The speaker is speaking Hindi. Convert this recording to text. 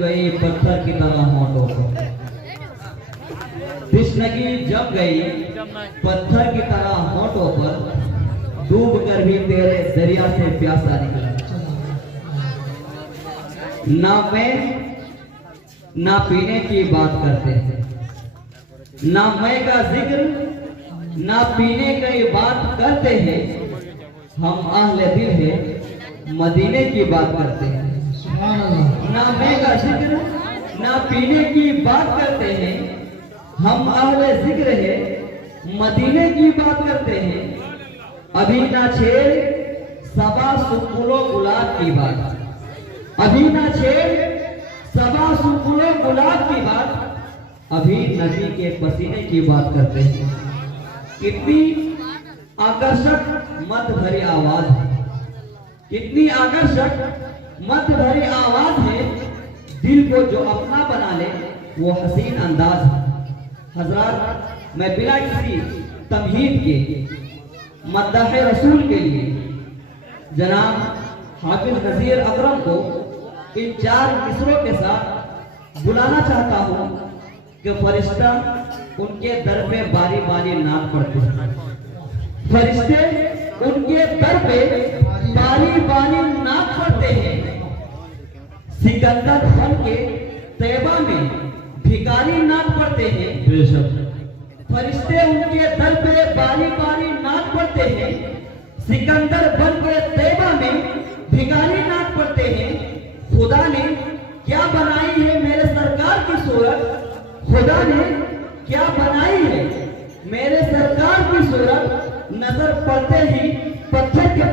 गई पत्थर की तरह होठों पर, तृष्णगी जम गई पत्थर की तरह होठों पर, डूब कर भी तेरे दरिया से प्यासा निकला। ना मैं ना पीने की बात करते हैं, ना मैं का जिक्र ना पीने की बात करते हैं, हम अहले दिल है मदीने की बात करते हैं। ना मैं का जिक्र ना पीने की बात करते हैं, हम अहले जिक्र है मदीने की बात करते हैं। अभी ना छेड़ सबा सुकुलो गुलाब की बात, अभी ना छेड़ सबा सुकुलो गुलाब की बात, अभी नबी के पसीने की बात करते हैं। कितनी आकर्षक मत भरी आवाज है, कितनी आकर्षक मत भरी आवाज है, दिल को जो अपना बना ले वो हसीन अंदाज है। हजरात, मैं बिना किसी तमहीद के मद्दाह रसूल के लिए जनाब हाफिज नज़ीर अकरम को इन 4 मिसरों के साथ बुलाना चाहता हूँ कि फरिश्ता उनके दर पे बारी बारी नात पढ़ते हैं, फरिश्ते उनके दर पे बारी बारी नात पढ़ते हैं। सिकंदर बन के तैबा में भिखारी नात पढ़ते हैं, बेशक फरिश्ते उनके दर पे बारी बारी नात पढ़ते हैं। सिकंदर बन के तैबा में भिखारी नात पढ़ते हैं। खुदा ने क्या बनाई है मेरे सरकार की सूरत, खुदा ने क्या बनाई है मेरे सरकार की सूरत, नजर पड़ते ही पत्थर के